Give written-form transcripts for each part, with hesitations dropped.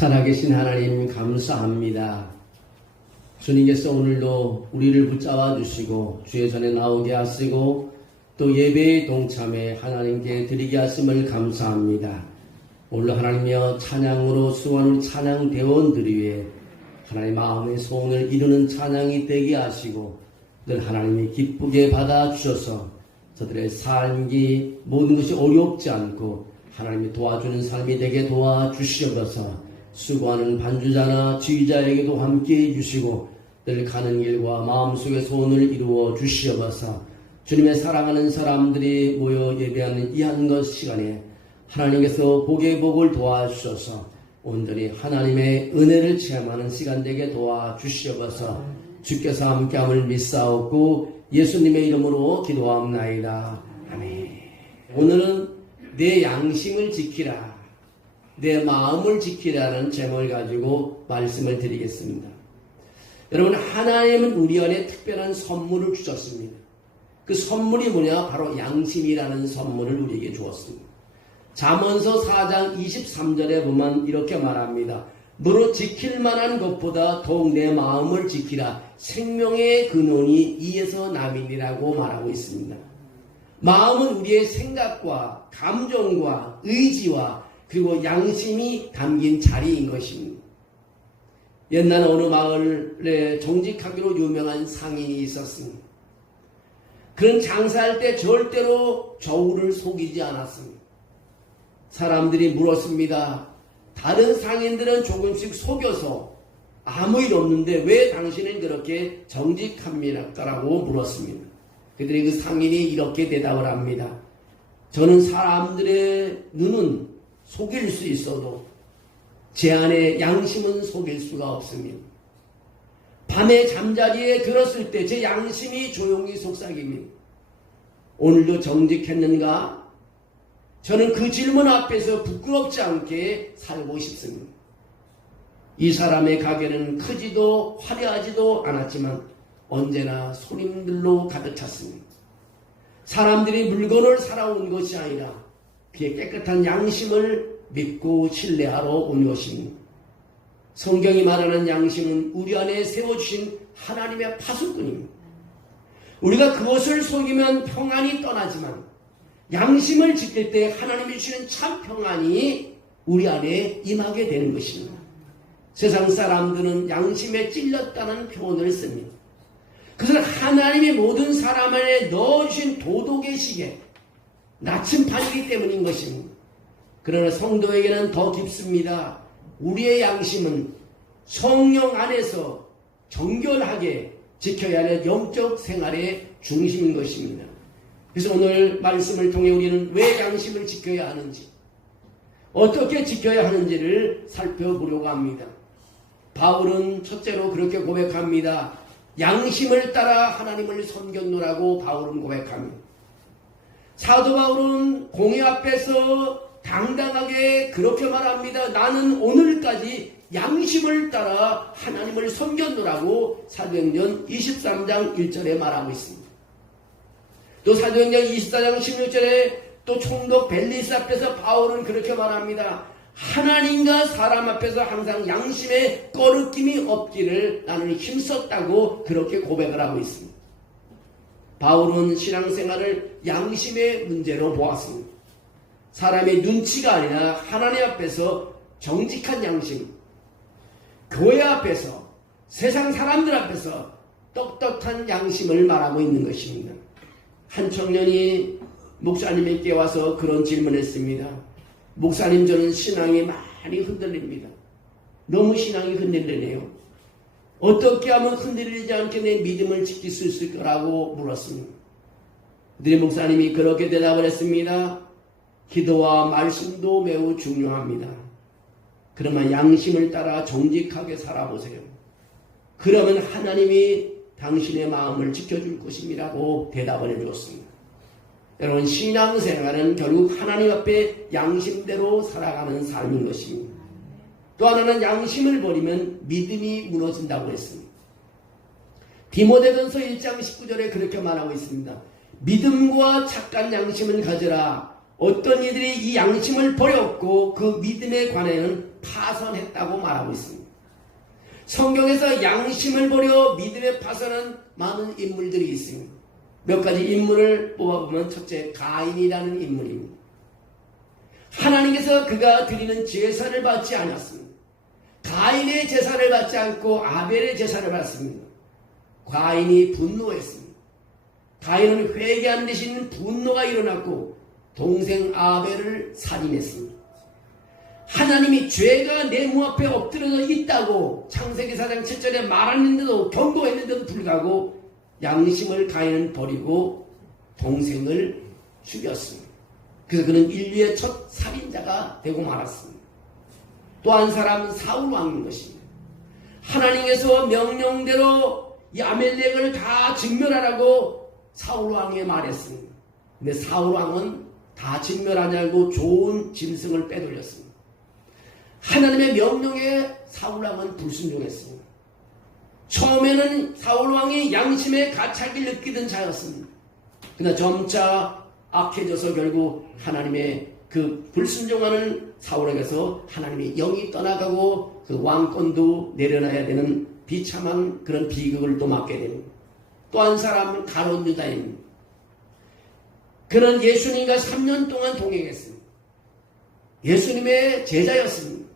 살아계신 하나님 감사합니다. 주님께서 오늘도 우리를 붙잡아 주시고 주의 전에 나오게 하시고 또 예배에 동참해 하나님께 드리게 하심을 감사합니다. 오늘 하나님이여 찬양으로 수고하는 찬양 대원들 위해 하나님 마음의 소원을 이루는 찬양이 되게 하시고 늘 하나님이 기쁘게 받아주셔서 저들의 삶이 모든 것이 어렵지 않고 하나님이 도와주는 삶이 되게 도와주시옵소서. 수고하는 반주자나 지휘자에게도 함께해 주시고 늘 가는 길과 마음속의 소원을 이루어 주시옵소서. 주님의 사랑하는 사람들이 모여 예배하는 이 한 것 시간에 하나님께서 복의 복을 도와주셔서 온전히 하나님의 은혜를 체험하는 시간 되게 도와주시옵소서. 주께서 함께함을 믿사옵고 예수님의 이름으로 기도합나이다. 아멘. 오늘은 내 양심을 지키라, 내 마음을 지키라는 제목을 가지고 말씀을 드리겠습니다. 여러분, 하나님은 우리 안에 특별한 선물을 주셨습니다. 그 선물이 뭐냐? 바로 양심이라는 선물을 우리에게 주었습니다. 잠언서 4장 23절에 보면 이렇게 말합니다. 너로 지킬 만한 것보다 더욱 내 마음을 지키라. 생명의 근원이 이에서 남이니라고 말하고 있습니다. 마음은 우리의 생각과 감정과 의지와 그리고 양심이 담긴 자리인 것입니다. 옛날 어느 마을에 정직하기로 유명한 상인이 있었습니다. 그는 장사할 때 절대로 저울을 속이지 않았습니다. 사람들이 물었습니다. 다른 상인들은 조금씩 속여서 아무 일 없는데 왜 당신은 그렇게 정직합니까? 라고 물었습니다. 그들이 그 상인이 이렇게 대답을 합니다. 저는 사람들의 눈은 속일 수 있어도 제 안에 양심은 속일 수가 없습니다. 밤에 잠자리에 들었을 때 제 양심이 조용히 속삭입니다. 오늘도 정직했는가? 저는 그 질문 앞에서 부끄럽지 않게 살고 싶습니다. 이 사람의 가게는 크지도 화려하지도 않았지만 언제나 손님들로 가득 찼습니다. 사람들이 물건을 사러 온 것이 아니라 그의 깨끗한 양심을 믿고 신뢰하러 온 것입니다. 성경이 말하는 양심은 우리 안에 세워주신 하나님의 파수꾼입니다. 우리가 그것을 속이면 평안이 떠나지만 양심을 지킬 때 하나님이 주시는 참 평안이 우리 안에 임하게 되는 것입니다. 세상 사람들은 양심에 찔렸다는 표현을 씁니다. 그것은 하나님이 모든 사람 안에 넣어주신 도덕의 시계, 나침판이기 때문인 것입니다. 그러나 성도에게는 더 깊습니다. 우리의 양심은 성령 안에서 정결하게 지켜야 할 영적 생활의 중심인 것입니다. 그래서 오늘 말씀을 통해 우리는 왜 양심을 지켜야 하는지, 어떻게 지켜야 하는지를 살펴보려고 합니다. 바울은 첫째로 그렇게 고백합니다. 양심을 따라 하나님을 섬겼노라고 바울은 고백합니다. 사도 바울은 공회 앞에서 당당하게 그렇게 말합니다. 나는 오늘까지 양심을 따라 하나님을 섬겼노라고 사도행전 23장 1절에 말하고 있습니다. 또 사도행전 24장 16절에 또 총독 벨리스 앞에서 바울은 그렇게 말합니다. 하나님과 사람 앞에서 항상 양심에 꺼리낌이 없기를 나는 힘썼다고 그렇게 고백을 하고 있습니다. 바울은 신앙생활을 양심의 문제로 보았습니다. 사람의 눈치가 아니라 하나님 앞에서 정직한 양심, 교회 앞에서, 세상 사람들 앞에서 떳떳한 양심을 말하고 있는 것입니다. 한 청년이 목사님에게 와서 그런 질문을 했습니다. 목사님, 저는 신앙이 많이 흔들립니다. 너무 신앙이 흔들리네요. 어떻게 하면 흔들리지 않게 내 믿음을 지킬 수 있을 거라고 물었습니다. 그들의 목사님이 그렇게 대답을 했습니다. 기도와 말씀도 매우 중요합니다. 그러면 양심을 따라 정직하게 살아보세요. 그러면 하나님이 당신의 마음을 지켜줄 것입니다라고 대답을 해주었습니다. 여러분, 신앙생활은 결국 하나님 앞에 양심대로 살아가는 삶인 것입니다. 또 하나는 양심을 버리면 믿음이 무너진다고 했습니다. 디모데전서 1장 19절에 그렇게 말하고 있습니다. 믿음과 착한 양심을 가져라. 어떤 이들이 이 양심을 버렸고 그 믿음에 관해는 파손했다고 말하고 있습니다. 성경에서 양심을 버려 믿음에 파손한 많은 인물들이 있습니다. 몇 가지 인물을 뽑아보면 첫째, 가인이라는 인물입니다. 하나님께서 그가 드리는 제사를 받지 않았습니다. 가인의 제사를 받지 않고 아벨의 제사를 받습니다. 가인이 분노했습니다. 가인은 회개한 대신 분노가 일어났고 동생 아벨을 살인했습니다. 하나님이 죄가 내 문 앞에 엎드려져 있다고 창세기 4장 7절에 말했는데도 경고했는데도 불구하고 양심을 가인은 버리고 동생을 죽였습니다. 그래서 그는 인류의 첫 살인자가 되고 말았습니다. 또 한 사람은 사울 왕인 것입니다. 하나님께서 명령대로 이 아멜렉을 다 진멸하라고 사울 왕에 말했습니다. 근데 사울 왕은 다 진멸하지 않고 좋은 짐승을 빼돌렸습니다. 하나님의 명령에 사울 왕은 불순종했습니다. 처음에는 사울 왕이 양심의 가책을 느끼던 자였습니다. 그러나 점차 악해져서 결국 하나님의 그 불순종하는 사울에게서 하나님의 영이 떠나가고 그 왕권도 내려놔야 되는 비참한 그런 비극을 또 맞게 됩니다. 또 한 사람은 가룟 유다입니다. 그는 예수님과 3년 동안 동행했습니다. 예수님의 제자였습니다.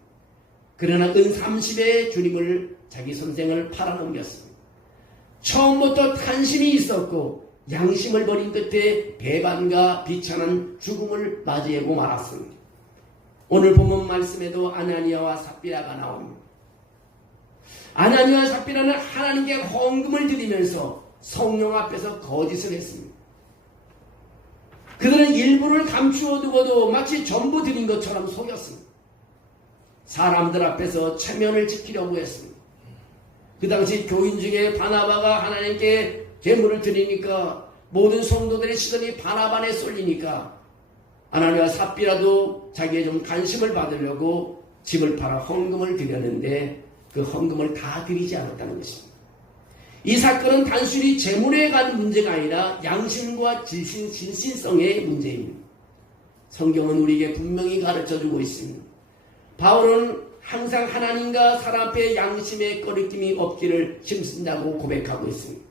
그러나 은 30에 주님을 자기 선생을 팔아넘겼습니다. 처음부터 탄심이 있었고 양심을 버린 끝에 배반과 비참한 죽음을 맞이하고 말았습니다. 오늘 본문 말씀에도 아나니아와 삽비라가 나옵니다. 아나니아와 삽비라는 하나님께 헌금을 드리면서 성령 앞에서 거짓을 했습니다. 그들은 일부를 감추어 두고도 마치 전부 드린 것처럼 속였습니다. 사람들 앞에서 체면을 지키려고 했습니다. 그 당시 교인 중에 바나바가 하나님께 제물을 드리니까 모든 성도들의 시선이 바나바에 쏠리니까 아나니아와 삽비라도 자기의 좀 관심을 받으려고 집을 팔아 헌금을 드렸는데 그 헌금을 다 드리지 않았다는 것입니다. 이 사건은 단순히 재물에 관한 문제가 아니라 양심과 진실성의 문제입니다. 성경은 우리에게 분명히 가르쳐주고 있습니다. 바울은 항상 하나님과 사람 앞에 양심의 꺼리낌이 없기를 힘쓴다고 고백하고 있습니다.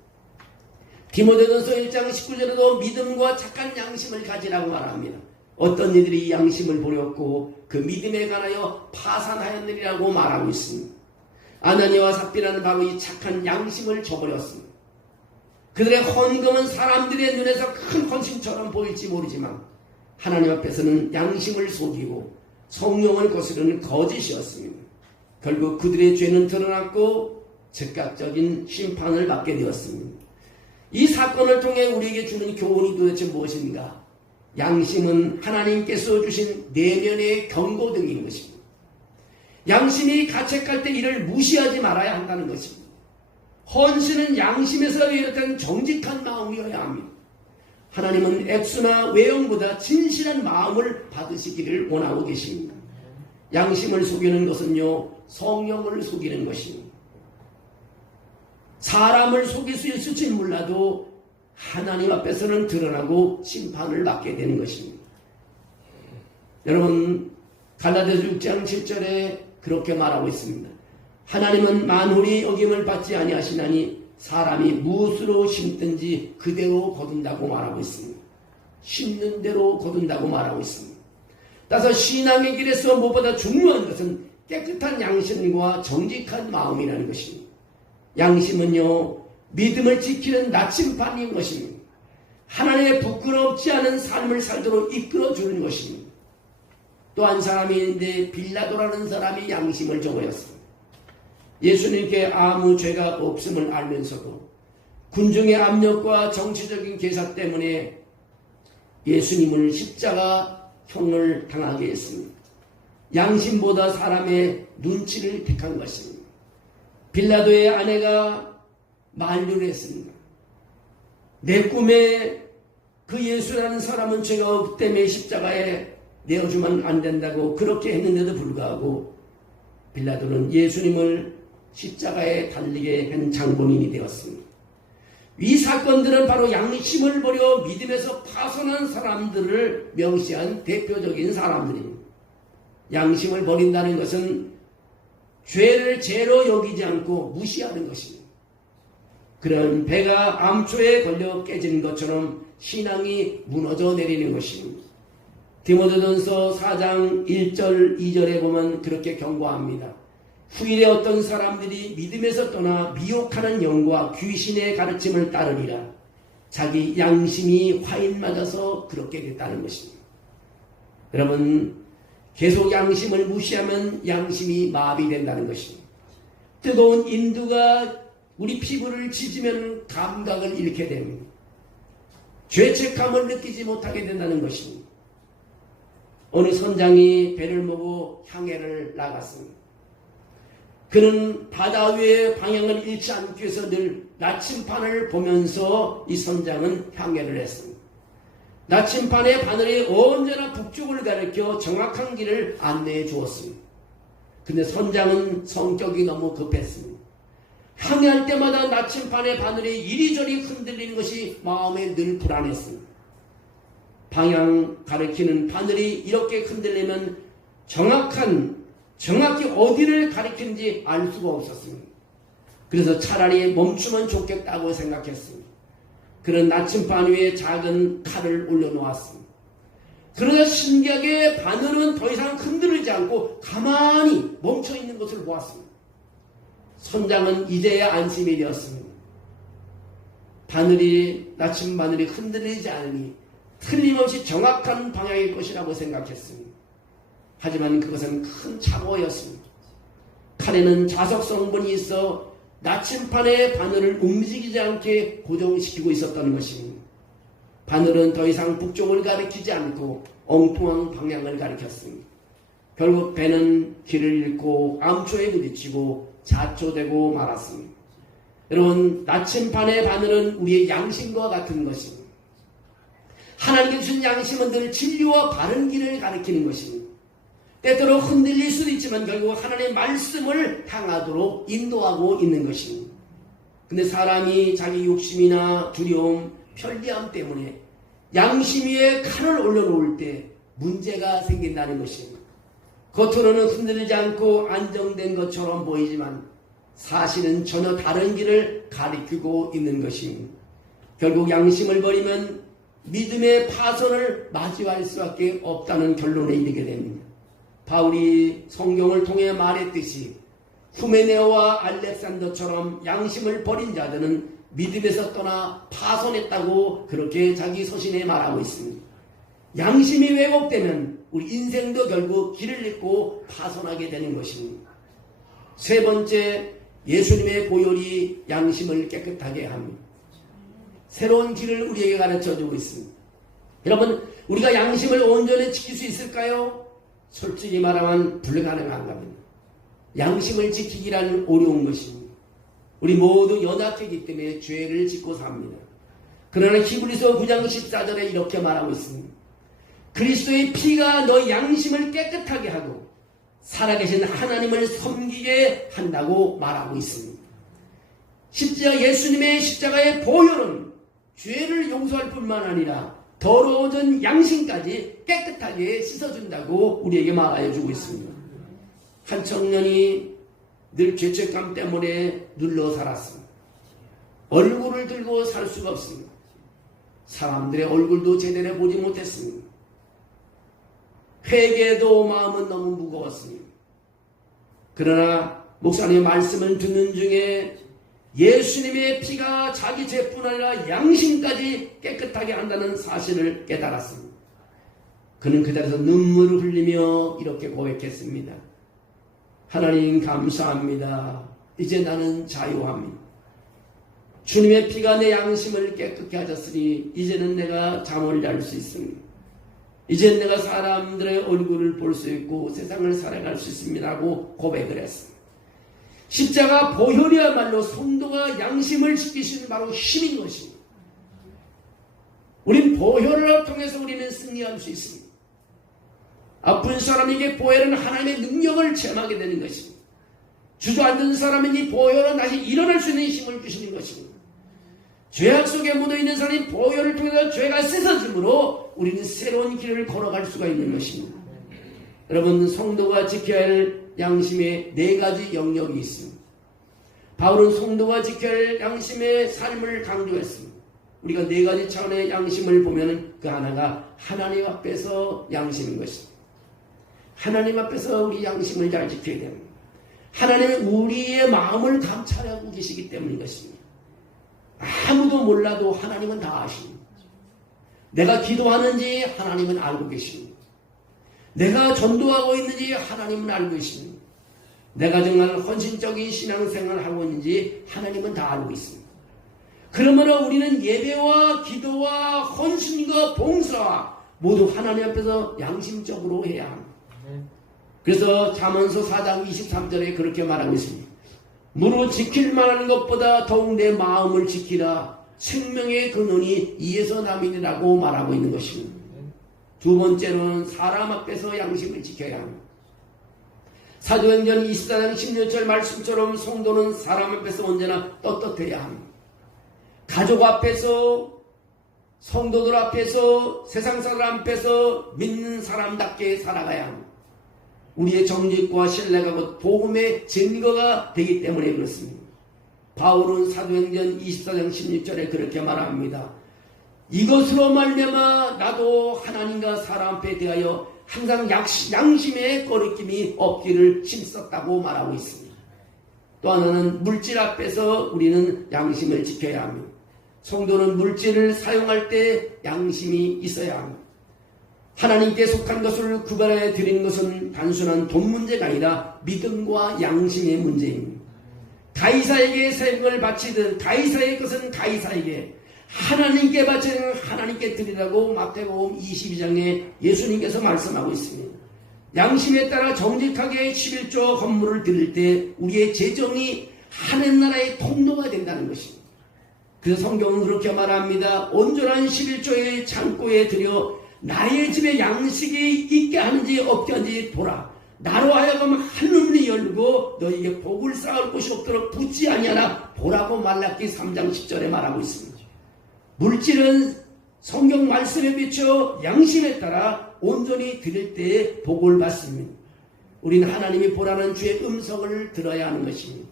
디모데전서 1장 19절에도 믿음과 착한 양심을 가지라고 말합니다. 어떤 이들이 양심을 버렸고 그 믿음에 관하여 파산하였느니라고 말하고 있습니다. 아나니아와 삽비라는 바로 이 착한 양심을 저버렸습니다. 그들의 헌금은 사람들의 눈에서 큰 헌신처럼 보일지 모르지만 하나님 앞에서는 양심을 속이고 성령을 거스르는 거짓이었습니다. 결국 그들의 죄는 드러났고 즉각적인 심판을 받게 되었습니다. 이 사건을 통해 우리에게 주는 교훈이 도대체 무엇인가? 양심은 하나님께서 주신 내면의 경고등인 것입니다. 양심이 가책할 때 이를 무시하지 말아야 한다는 것입니다. 헌신은 양심에서 비롯된 정직한 마음이어야 합니다. 하나님은 액수나 외형보다 진실한 마음을 받으시기를 원하고 계십니다. 양심을 속이는 것은요, 성령을 속이는 것입니다. 사람을 속일 수 있을지 몰라도 하나님 앞에서는 드러나고 심판을 받게 되는 것입니다. 여러분, 갈라디아서 6장 7절에 그렇게 말하고 있습니다. 하나님은 만물이 어김을 받지 아니하시나니 사람이 무엇으로 심든지 그대로 거둔다고 말하고 있습니다. 심는 대로 거둔다고 말하고 있습니다. 따라서 신앙의 길에서 무엇보다 중요한 것은 깨끗한 양심과 정직한 마음이라는 것입니다. 양심은요, 믿음을 지키는 나침반인 것입니다. 하나님의 부끄럽지 않은 삶을 살도록 이끌어주는 것입니다. 또 한 사람이 있는데 빌라도라는 사람이 양심을 저버렸습니다. 예수님께 아무 죄가 없음을 알면서도 군중의 압력과 정치적인 계사 때문에 예수님을 십자가형을 당하게 했습니다. 양심보다 사람의 눈치를 택한 것입니다. 빌라도의 아내가 만류를 했습니다. 내 꿈에 그 예수라는 사람은 죄가 없기 때문에 십자가에 내어주면 안 된다고 그렇게 했는데도 불구하고 빌라도는 예수님을 십자가에 달리게 한 장본인이 되었습니다. 이 사건들은 바로 양심을 버려 믿음에서 파손한 사람들을 명시한 대표적인 사람들입니다. 양심을 버린다는 것은 죄를 죄로 여기지 않고 무시하는 것입니다. 그런 배가 암초에 걸려 깨지는 것처럼 신앙이 무너져 내리는 것입니다. 디모데전서 4장 1절 2절에 보면 그렇게 경고합니다. 후일에 어떤 사람들이 믿음에서 떠나 미혹하는 영과 귀신의 가르침을 따르리라. 자기 양심이 화인 맞아서 그렇게 됐다는 것입니다. 여러분, 계속 양심을 무시하면 양심이 마비된다는 것입니다. 뜨거운 인두가 우리 피부를 지지면 감각을 잃게 됩니다. 죄책감을 느끼지 못하게 된다는 것입니다. 어느 선장이 배를 모고 향해를 나갔습니다. 그는 바다 위의 방향을 잃지 않기 위해서 늘 나침판을 보면서 이 선장은 향해를 했습니다. 나침판의 바늘이 언제나 북쪽을 가리켜 정확한 길을 안내해 주었습니다. 근데 선장은 성격이 너무 급했습니다. 항해할 때마다 나침판의 바늘이 이리저리 흔들리는 것이 마음에 늘 불안했습니다. 방향 가리키는 바늘이 이렇게 흔들리면 정확히 어디를 가리키는지 알 수가 없었습니다. 그래서 차라리 멈추면 좋겠다고 생각했습니다. 그런 나침반 위에 작은 칼을 올려놓았습니다. 그러자 신기하게 바늘은 더 이상 흔들리지 않고 가만히 멈춰있는 것을 보았습니다. 선장은 이제야 안심이 되었습니다. 나침바늘이 흔들리지 않으니 틀림없이 정확한 방향일 것이라고 생각했습니다. 하지만 그것은 큰 착오였습니다. 칼에는 자석 성분이 있어 나침판의 바늘을 움직이지 않게 고정시키고 있었던 것입니다. 바늘은 더 이상 북쪽을 가리키지 않고 엉뚱한 방향을 가리켰습니다. 결국 배는 길을 잃고 암초에 부딪히고 자초되고 말았습니다. 여러분, 나침판의 바늘은 우리의 양심과 같은 것입니다. 하나님께 주신 양심은 늘 진리와 바른 길을 가리키는 것입니다. 때때로 흔들릴 수도 있지만 결국 하나님의 말씀을 향하도록 인도하고 있는 것입니다. 근데 사람이 자기 욕심이나 두려움, 편리함 때문에 양심 위에 칼을 올려놓을 때 문제가 생긴다는 것입니다. 겉으로는 흔들리지 않고 안정된 것처럼 보이지만 사실은 전혀 다른 길을 가리키고 있는 것입니다. 결국 양심을 버리면 믿음의 파손을 맞이할 수밖에 없다는 결론에 이르게 됩니다. 바울이 성경을 통해 말했듯이 후메네오와 알렉산더처럼 양심을 버린 자들은 믿음에서 떠나 파손했다고 그렇게 자기 서신에 말하고 있습니다. 양심이 왜곡되면 우리 인생도 결국 길을 잃고 파손하게 되는 것입니다. 세 번째, 예수님의 보혈이 양심을 깨끗하게 합니다. 새로운 길을 우리에게 가르쳐주고 있습니다. 여러분, 우리가 양심을 온전히 지킬 수 있을까요? 솔직히 말하면 불가능한 겁니다. 양심을 지키기란 어려운 것입니다. 우리 모두 연약하기 때문에 죄를 짓고 삽니다. 그러나 히브리서 9장 14절에 이렇게 말하고 있습니다. 그리스도의 피가 너희 양심을 깨끗하게 하고 살아계신 하나님을 섬기게 한다고 말하고 있습니다. 예수님의 십자가의 보혈은 죄를 용서할 뿐만 아니라 더러워진 양심까지 깨끗하게 씻어준다고 우리에게 말하여주고 있습니다. 한 청년이 늘 죄책감 때문에 눌러 살았습니다. 얼굴을 들고 살 수가 없습니다. 사람들의 얼굴도 제대로 보지 못했습니다. 회개도 마음은 너무 무거웠습니다. 그러나 목사님의 말씀을 듣는 중에 예수님의 피가 자기 죄뿐 아니라 양심까지 깨끗하게 한다는 사실을 깨달았습니다. 그는 그 자리에서 눈물을 흘리며 이렇게 고백했습니다. 하나님 감사합니다. 이제 나는 자유합니다. 주님의 피가 내 양심을 깨끗게 하셨으니 이제는 내가 잠을 잘 수 있습니다. 이제 내가 사람들의 얼굴을 볼 수 있고 세상을 살아갈 수 있습니다 하고 고백을 했습니다. 십자가 보혈이야말로 성도가 양심을 지키시는 바로 힘인 것입니다. 우린 보혈을 통해서 우리는 승리할 수 있습니다. 아픈 사람에게 보혈은 하나님의 능력을 체험하게 되는 것입니다. 주저앉은 사람에게 보혈은 다시 일어날 수 있는 힘을 주시는 것입니다. 죄악 속에 묻어있는 사람이 보혈을 통해서 죄가 씻어짐으로 우리는 새로운 길을 걸어갈 수가 있는 것입니다. 여러분, 성도가 지켜야 할 양심의 4가지 영역이 있습니다. 바울은 성도가 지켜야 할 양심의 삶을 강조했습니다. 우리가 4가지 차원의 양심을 보면 그 하나가 하나님 앞에서 양심인 것입니다. 하나님 앞에서 우리 양심을 잘 지켜야 됩니다. 하나님은 우리의 마음을 감찰하고 계시기 때문인 것입니다. 아무도 몰라도 하나님은 다 아십니다. 내가 기도하는지 하나님은 알고 계십니다. 내가 전도하고 있는지 하나님은 알고 계십니다. 내가 정말 헌신적인 신앙생활을 하고 있는지 하나님은 다 알고 있습니다. 그러므로 우리는 예배와 기도와 헌신과 봉사와 모두 하나님 앞에서 양심적으로 해야 합니다. 그래서 잠언서 4장 23절에 그렇게 말하고 있습니다. 무릇 지킬 만한 것보다 더욱 내 마음을 지키라. 생명의 근원이 이에서 남이니라고 말하고 있는 것입니다. 두 번째로는 사람 앞에서 양심을 지켜야 합니다. 사도행전 24장 16절 말씀처럼 성도는 사람 앞에서 언제나 떳떳해야 합니다. 가족 앞에서, 성도들 앞에서, 세상 사람 앞에서 믿는 사람답게 살아가야 합니다. 우리의 정직과 신뢰가 곧 복음의 증거가 되기 때문에 그렇습니다. 바울은 사도행전 24장 16절에 그렇게 말합니다. 이것으로 말미암아 나도 하나님과 사람 앞에 대하여 항상 양심의 거리낌이 없기를 힘썼다고 말하고 있습니다. 또 하나는 물질 앞에서 우리는 양심을 지켜야 합니다. 성도는 물질을 사용할 때 양심이 있어야 합니다. 하나님께 속한 것을 구별해 드리는 것은 단순한 돈 문제가 아니라 믿음과 양심의 문제입니다. 가이사에게 세금을 바치든 가이사의 것은 가이사에게, 하나님께 바치는 하나님께 드리라고 마태복음 22장에 예수님께서 말씀하고 있습니다. 양심에 따라 정직하게 11조 헌물을 드릴 때 우리의 재정이 하늘나라의 통로가 된다는 것입니다. 그래서 성경은 그렇게 말합니다. 온전한 11조의 창고에 들여 나의 집에 양식이 있게 하는지 없게 하는지 보라. 나로 하여금 하늘문이 열고 너에게 복을 쌓을 곳이 없도록 붙지 아니하라 보라고 말라기 3장 10절에 말하고 있습니다. 물질은 성경 말씀에 비춰 양심에 따라 온전히 드릴 때 복을 받습니다. 우리는 하나님이 보라는 주의 음성을 들어야 하는 것입니다.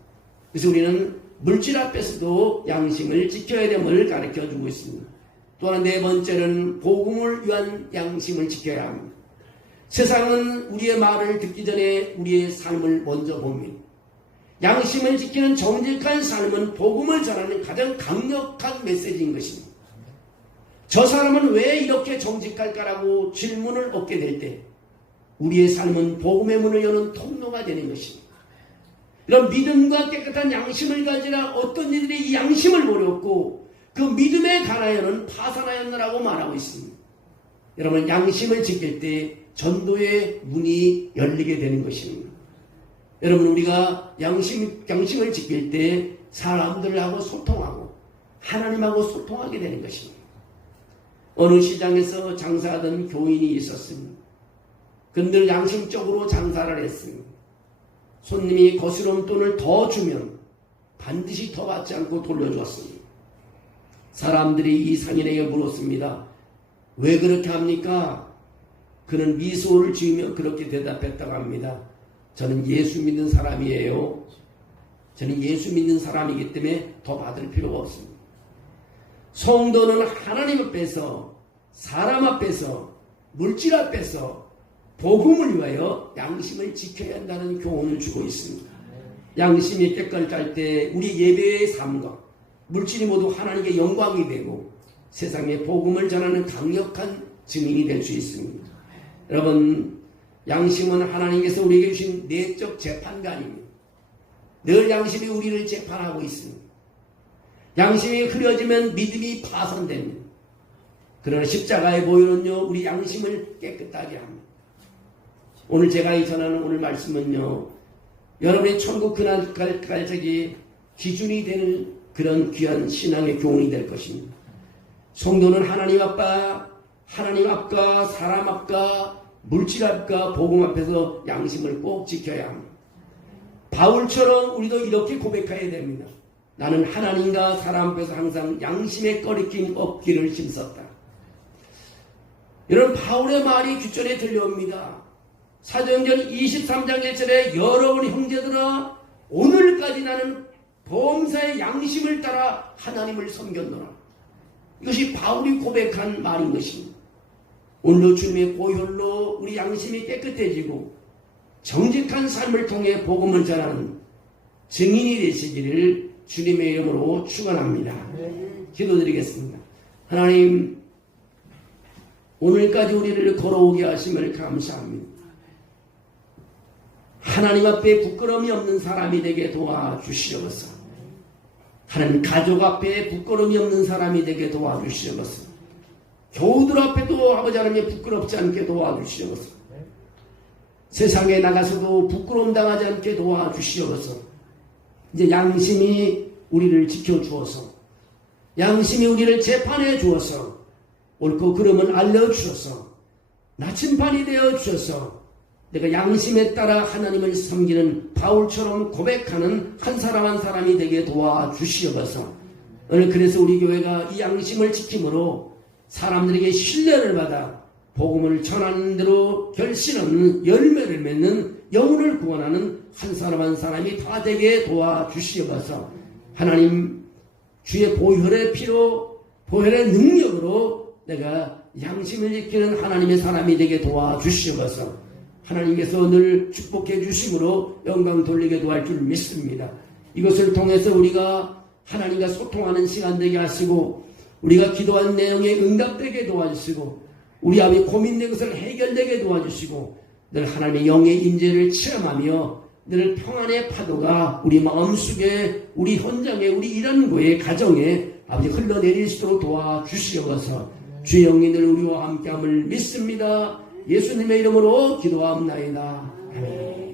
그래서 우리는 물질 앞에서도 양심을 지켜야 됨을 가르쳐주고 있습니다. 또한 4번째는 복음을 위한 양심을 지켜야 합니다. 세상은 우리의 말을 듣기 전에 우리의 삶을 먼저 봅니다. 양심을 지키는 정직한 삶은 복음을 전하는 가장 강력한 메시지인 것입니다. 저 사람은 왜 이렇게 정직할까라고 질문을 얻게 될 때 우리의 삶은 복음의 문을 여는 통로가 되는 것입니다. 이런 믿음과 깨끗한 양심을 가지라 어떤 이들이 이 양심을 버렸고 그 믿음에 관하여는 파산하였느라고 말하고 있습니다. 여러분, 양심을 지킬 때 전도의 문이 열리게 되는 것입니다. 여러분, 우리가 양심을 지킬 때 사람들하고 소통하고 하나님하고 소통하게 되는 것입니다. 어느 시장에서 장사하던 교인이 있었습니다. 그늘 양심적으로 장사를 했습니다. 손님이 거스름 돈을 더 주면 반드시 더 받지 않고 돌려주었습니다. 사람들이 이 상인에게 물었습니다. 왜 그렇게 합니까? 그는 미소를 지으며 그렇게 대답했다고 합니다. 저는 예수 믿는 사람이에요. 저는 예수 믿는 사람이기 때문에 더 받을 필요가 없습니다. 성도는 하나님 앞에서, 사람 앞에서, 물질 앞에서 복음을 위하여 양심을 지켜야 한다는 교훈을 주고 있습니다. 양심이 깨끗할 때 우리 예배의 삶과 물질이 모두 하나님께 영광이 되고 세상에 복음을 전하는 강력한 증인이 될 수 있습니다. 여러분, 양심은 하나님께서 우리에게 주신 내적 재판관입니다. 늘 양심이 우리를 재판하고 있습니다. 양심이 흐려지면 믿음이 파손됩니다. 그러나 십자가의 보혈은요, 우리 양심을 깨끗하게 합니다. 오늘 제가 전하는 오늘 말씀은요, 여러분의 천국 그날까지 기준이 되는 그런 귀한 신앙의 교훈이 될 것입니다. 성도는 하나님 앞과 사람 앞과 물질 앞과 복음 앞에서 양심을 꼭 지켜야 합니다. 바울처럼 우리도 이렇게 고백해야 됩니다. 나는 하나님과 사람 앞에서 항상 양심의 꺼리낌 없기를 힘썼다. 이런 바울의 말이 귓전에 들려옵니다. 사도행전 23장 1절에 여러분 형제들아 오늘까지 나는 범사의 양심을 따라 하나님을 섬겼노라. 이것이 바울이 고백한 말인 것입니다. 오늘도 주님의 보혈로 우리 양심이 깨끗해지고 정직한 삶을 통해 복음을 전하는 증인이 되시기를 주님의 이름으로 축원합니다. 기도드리겠습니다. 하나님, 오늘까지 우리를 걸어오게 하심을 감사합니다. 하나님 앞에 부끄러움이 없는 사람이 되게 도와주시옵소서. 하나님, 가족 앞에 부끄러움이 없는 사람이 되게 도와주시옵소서. 교우들 앞에도 아버지 하나님 부끄럽지 않게 도와주시옵소서. 세상에 나가서도 부끄러움 당하지 않게 도와주시옵소서. 이제 양심이 우리를 지켜주어서, 양심이 우리를 재판해 주어서, 옳고 그름을 알려주셔서, 나침반이 되어 주셔서 내가 양심에 따라 하나님을 섬기는 바울처럼 고백하는 한 사람 한 사람이 되게 도와주시옵소서. 오늘 그래서 우리 교회가 이 양심을 지킴으로 사람들에게 신뢰를 받아 복음을 전하는 대로 결신 없는 열매를 맺는 영혼을 구원하는 한 사람 한 사람이 다 되게 도와주시옵소서. 하나님, 주의 보혈의 피로, 보혈의 능력으로 내가 양심을 지키는 하나님의 사람이 되게 도와주시옵소서. 하나님께서 늘 축복해 주심으로 영광 돌리게 도와줄 줄 믿습니다. 이것을 통해서 우리가 하나님과 소통하는 시간 되게 하시고, 우리가 기도한 내용에 응답되게 도와주시고, 우리 앞에 고민된 것을 해결되게 도와주시고, 늘 하나님의 영의 임재를 체험하며 늘 평안의 파도가 우리 마음속에, 우리 현장에, 우리 일하는 곳에, 가정에 아버지 흘러내릴 수 있도록 도와주시옵소서. 주의 영이 늘 우리와 함께함을 믿습니다. 예수님의 이름으로 기도합나이다. 아멘.